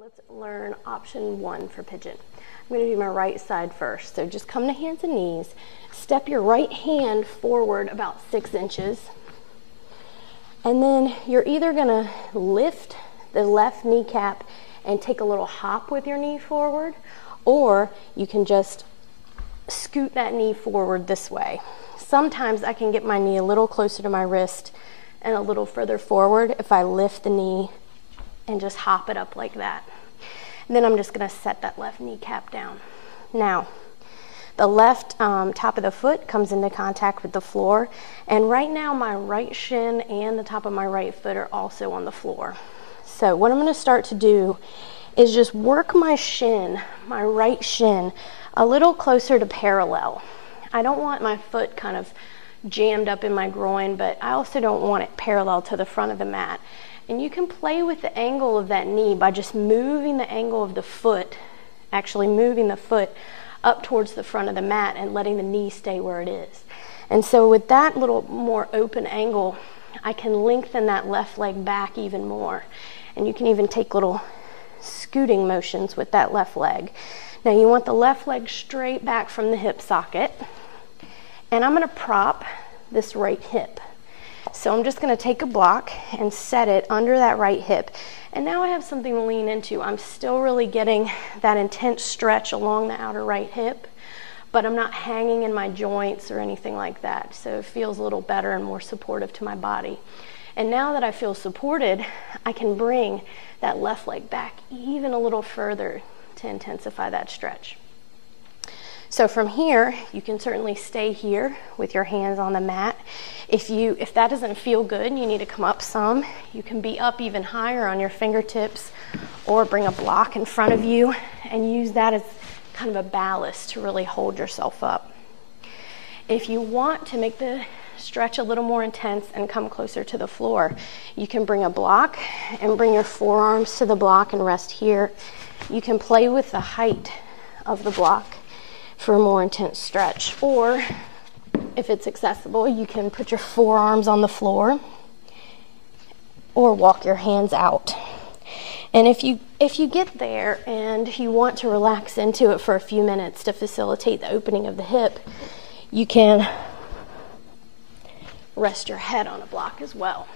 Let's learn option 1 for pigeon. I'm going to do my right side first. So just come to hands and knees. Step your right hand forward about 6 inches. And then you're either going to lift the left kneecap and take a little hop with your knee forward, or you can just scoot that knee forward this way. Sometimes I can get my knee a little closer to my wrist and a little further forward if I lift the knee and just hop it up like that. And then I'm just going to set that left kneecap down. Now, the left top of the foot comes into contact with the floor, and right now my right shin and the top of my right foot are also on the floor. So what I'm going to start to do is just work my shin, my right shin, a little closer to parallel. I don't want my foot kind of jammed up in my groin, but I also don't want it parallel to the front of the mat. And you can play with the angle of that knee by just moving the angle of the foot, actually moving the foot up towards the front of the mat and letting the knee stay where it is. And so with that little more open angle, I can lengthen that left leg back even more. And you can even take little scooting motions with that left leg. Now you want the left leg straight back from the hip socket. And I'm going to prop this right hip. So I'm just going to take a block and set it under that right hip. And now I have something to lean into. I'm still really getting that intense stretch along the outer right hip, but I'm not hanging in my joints or anything like that. So it feels a little better and more supportive to my body. And now that I feel supported, I can bring that left leg back even a little further to intensify that stretch. So from here, you can certainly stay here with your hands on the mat. If that doesn't feel good and you need to come up some, you can be up even higher on your fingertips or bring a block in front of you and use that as kind of a ballast to really hold yourself up. If you want to make the stretch a little more intense and come closer to the floor, you can bring a block and bring your forearms to the block and rest here. You can play with the height of the block for a more intense stretch, or if it's accessible, you can put your forearms on the floor or walk your hands out. And if you get there and you want to relax into it for a few minutes to facilitate the opening of the hip, you can rest your head on a block as well.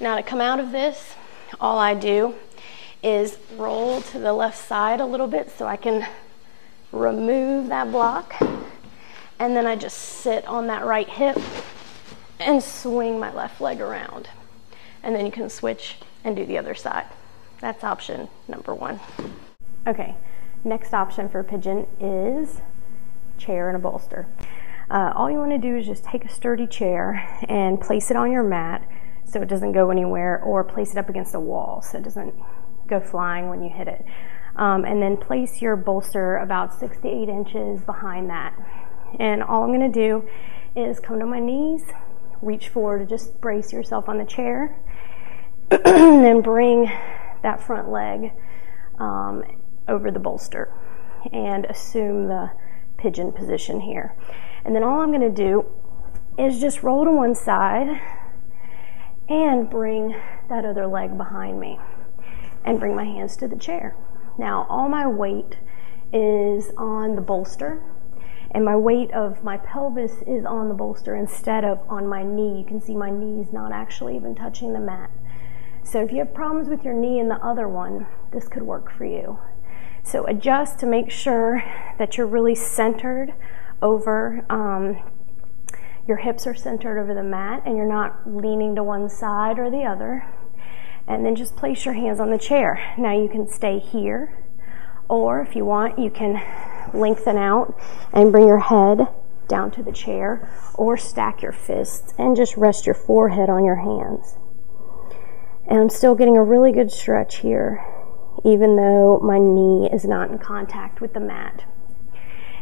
Now to come out of this, all I do is roll to the left side a little bit so I can remove that block, and then I just sit on that right hip and swing my left leg around, and then you can switch and do the other side. That's option number 1. Okay, next option for pigeon is chair and a bolster. All you want to do is just take a sturdy chair and place it on your mat so it doesn't go anywhere, or place it up against a wall so it doesn't go flying when you hit it. And then place your bolster about 6 to 8 inches behind that. And all I'm going to do is come to my knees, reach forward to just brace yourself on the chair, and then bring that front leg over the bolster and assume the pigeon position here. And then all I'm going to do is just roll to one side and bring that other leg behind me and bring my hands to the chair. Now, all my weight is on the bolster, and my weight of my pelvis is on the bolster instead of on my knee. You can see my knee's not actually even touching the mat. So if you have problems with your knee and the other one, this could work for you. So adjust to make sure that you're really centered over, your hips are centered over the mat and you're not leaning to one side or the other. And then just place your hands on the chair. Now you can stay here, or if you want, you can lengthen out and bring your head down to the chair, or stack your fists and just rest your forehead on your hands. And I'm still getting a really good stretch here, even though my knee is not in contact with the mat.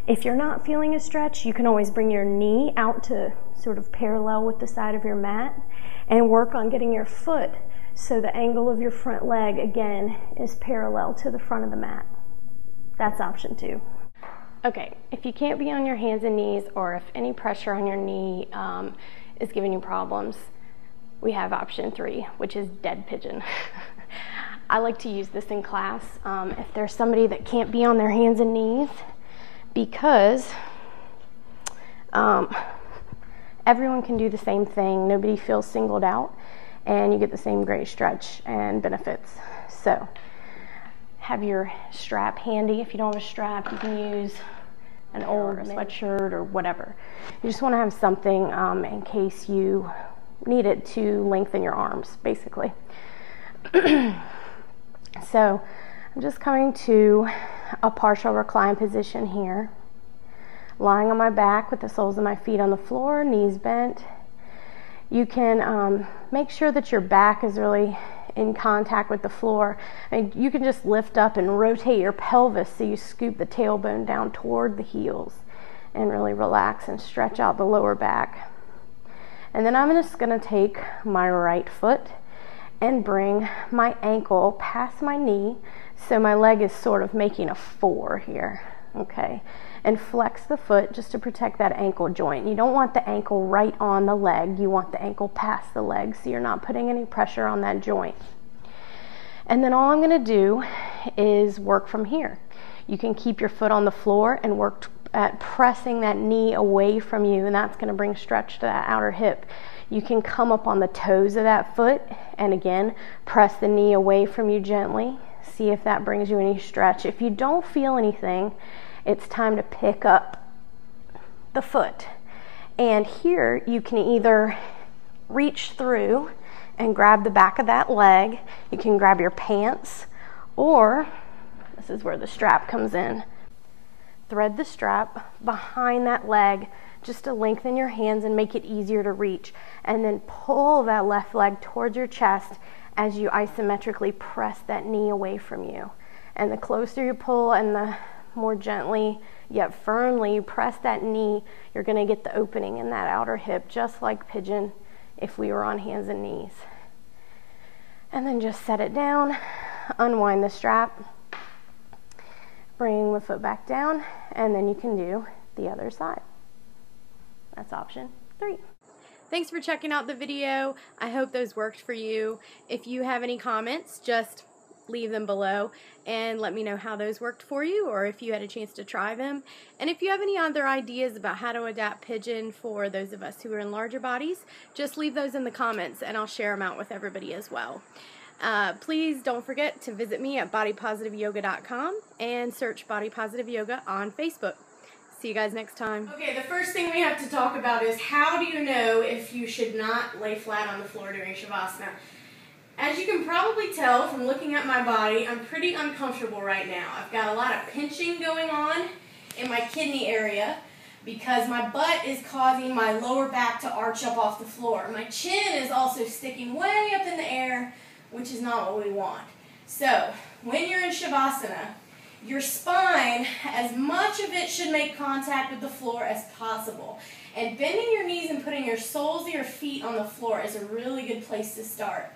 If you're not feeling a stretch, you can always bring your knee out to sort of parallel with the side of your mat and work on getting your foot so the angle of your front leg, again, is parallel to the front of the mat. That's option 2. Okay, if you can't be on your hands and knees, or if any pressure on your knee is giving you problems, we have option 3, which is dead pigeon. I like to use this in class if there's somebody that can't be on their hands and knees, because everyone can do the same thing. Nobody feels singled out, and you get the same great stretch and benefits. So have your strap handy. If you don't have a strap, you can use an old sweatshirt or whatever. You just want to have something in case you need it to lengthen your arms, basically. So I'm just coming to a partial recline position here, lying on my back with the soles of my feet on the floor, knees bent. You can make sure that your back is really in contact with the floor. And you can just lift up and rotate your pelvis so you scoop the tailbone down toward the heels and really relax and stretch out the lower back. And then I'm just going to take my right foot and bring my ankle past my knee so my leg is sort of making a 4 here, okay? And flex the foot just to protect that ankle joint. You don't want the ankle right on the leg. You want the ankle past the leg so you're not putting any pressure on that joint. And then all I'm going to do is work from here. You can keep your foot on the floor and work at pressing that knee away from you, and that's going to bring stretch to that outer hip. You can come up on the toes of that foot and again press the knee away from you gently. See if that brings you any stretch. If you don't feel anything, it's time to pick up the foot. And here you can either reach through and grab the back of that leg. You can grab your pants, or this is where the strap comes in. Thread the strap behind that leg just to lengthen your hands and make it easier to reach. And then pull that left leg towards your chest as you isometrically press that knee away from you. And the closer you pull and the more gently yet firmly you press that knee, you're going to get the opening in that outer hip, just like pigeon if we were on hands and knees. And then just set it down, unwind the strap, bring the foot back down, and then you can do the other side. That's option 3. Thanks for checking out the video. I hope those worked for you. If you have any comments, just leave them below and let me know how those worked for you, or if you had a chance to try them. And if you have any other ideas about how to adapt pigeon for those of us who are in larger bodies, just leave those in the comments and I'll share them out with everybody as well. Please don't forget to visit me at bodypositiveyoga.com and search Body Positive Yoga on Facebook. See you guys next time. Okay, the first thing we have to talk about is, how do you know if you should not lay flat on the floor during Shavasana? As you can probably tell from looking at my body, I'm pretty uncomfortable right now. I've got a lot of pinching going on in my kidney area because my butt is causing my lower back to arch up off the floor. My chin is also sticking way up in the air, which is not what we want. So, when you're in Shavasana, your spine, as much of it should make contact with the floor as possible. And bending your knees and putting your soles of your feet on the floor is a really good place to start.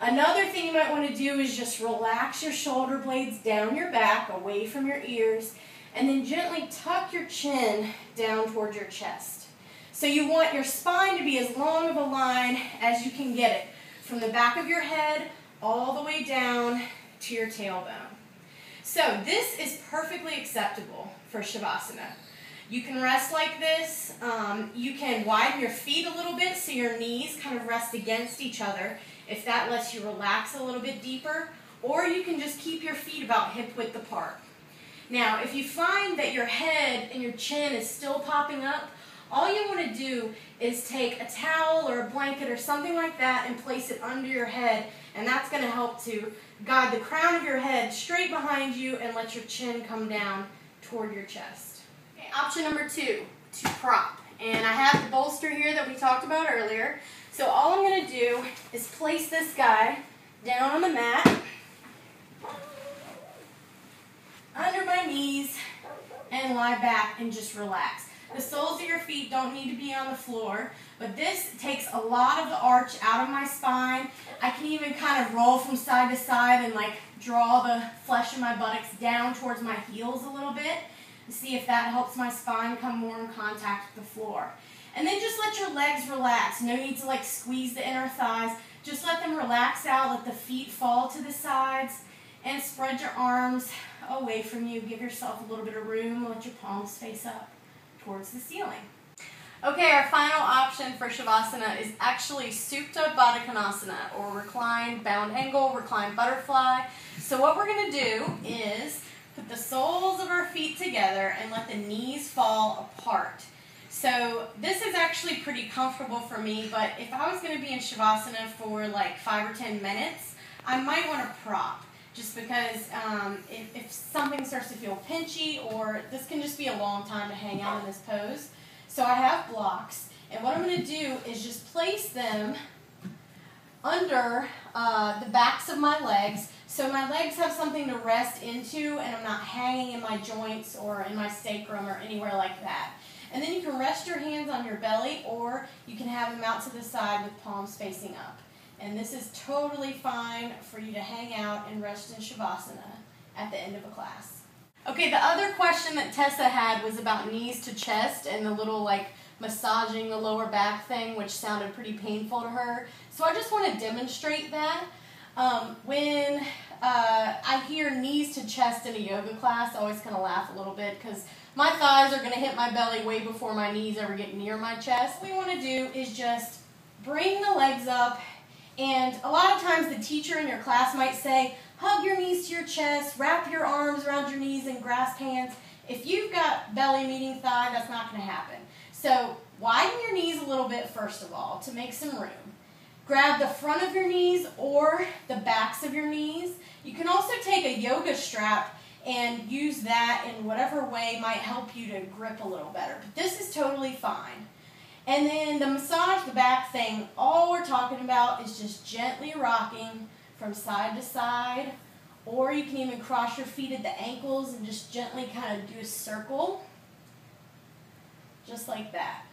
Another thing you might want to do is just relax your shoulder blades down your back, away from your ears, and then gently tuck your chin down towards your chest. So you want your spine to be as long of a line as you can get it, from the back of your head all the way down to your tailbone. So this is perfectly acceptable for Shavasana. You can rest like this. You can widen your feet a little bit so your knees kind of rest against each other, if that lets you relax a little bit deeper, or you can just keep your feet about hip width apart. Now, if you find that your head and your chin is still popping up, all you want to do is take a towel or a blanket or something like that and place it under your head, and that's going to help to guide the crown of your head straight behind you and let your chin come down toward your chest. Okay, option number 2, to prop. And I have the bolster here that we talked about earlier. So all I'm going to do is place this guy down on the mat, under my knees, and lie back and just relax. The soles of your feet don't need to be on the floor, but this takes a lot of the arch out of my spine. I can even kind of roll from side to side and like draw the flesh of my buttocks down towards my heels a little bit to see if that helps my spine come more in contact with the floor. And then just let your legs relax. No need to like squeeze the inner thighs. Just let them relax out, let the feet fall to the sides, and spread your arms away from you. Give yourself a little bit of room, let your palms face up towards the ceiling. Okay, our final option for Shavasana is actually Supta Baddha Konasana, or reclined bound angle, reclined butterfly. So what we're going to do is put the soles of our feet together and let the knees fall apart. So this is actually pretty comfortable for me, but if I was going to be in Shavasana for like 5 or 10 minutes, I might want to prop, just because if something starts to feel pinchy, or this can just be a long time to hang out in this pose. So I have blocks, and what I'm going to do is just place them under the backs of my legs, so my legs have something to rest into and I'm not hanging in my joints or in my sacrum or anywhere like that. And then you can rest your hands on your belly, or you can have them out to the side with palms facing up. And this is totally fine for you to hang out and rest in Shavasana at the end of a class. Okay, the other question that Tessa had was about knees to chest and the little like massaging the lower back thing, which sounded pretty painful to her. So I just want to demonstrate that. When I hear knees to chest in a yoga class, I always kind of laugh a little bit because my thighs are going to hit my belly way before my knees ever get near my chest. What we want to do is just bring the legs up, and a lot of times the teacher in your class might say, hug your knees to your chest, wrap your arms around your knees and grasp hands. If you've got belly meeting thigh, that's not going to happen. So widen your knees a little bit first of all to make some room. Grab the front of your knees or the backs of your knees. You can also take a yoga strap and use that in whatever way might help you to grip a little better. But this is totally fine. And then the massage the back thing, all we're talking about is just gently rocking from side to side, or you can even cross your feet at the ankles and just gently kind of do a circle, just like that.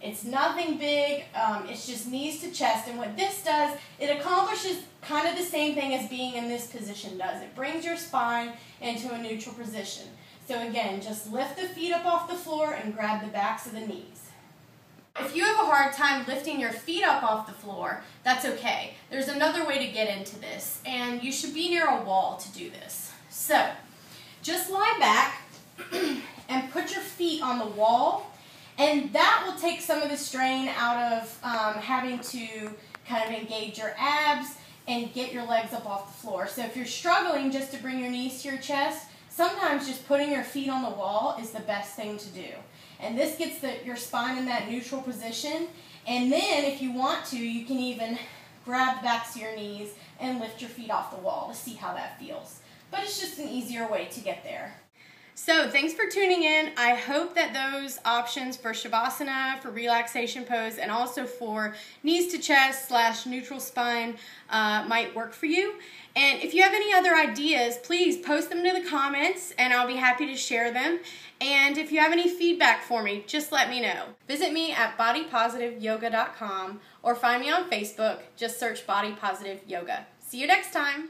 It's nothing big, it's just knees to chest, and what this does, it accomplishes kind of the same thing as being in this position does. It brings your spine into a neutral position. So again, just lift the feet up off the floor and grab the backs of the knees. If you have a hard time lifting your feet up off the floor, that's okay. There's another way to get into this, and you should be near a wall to do this. So, just lie back and put your feet on the wall, and that will take some of the strain out of having to kind of engage your abs and get your legs up off the floor. So if you're struggling just to bring your knees to your chest, sometimes just putting your feet on the wall is the best thing to do. And this gets your spine in that neutral position. And then if you want to, you can even grab the backs of your knees and lift your feet off the wall to see how that feels. But it's just an easier way to get there. So thanks for tuning in. I hope that those options for Shavasana, for relaxation pose, and also for knees to chest / neutral spine might work for you. And if you have any other ideas, please post them to the comments and I'll be happy to share them. And if you have any feedback for me, just let me know. Visit me at bodypositiveyoga.com or find me on Facebook. Just search Body Positive Yoga. See you next time.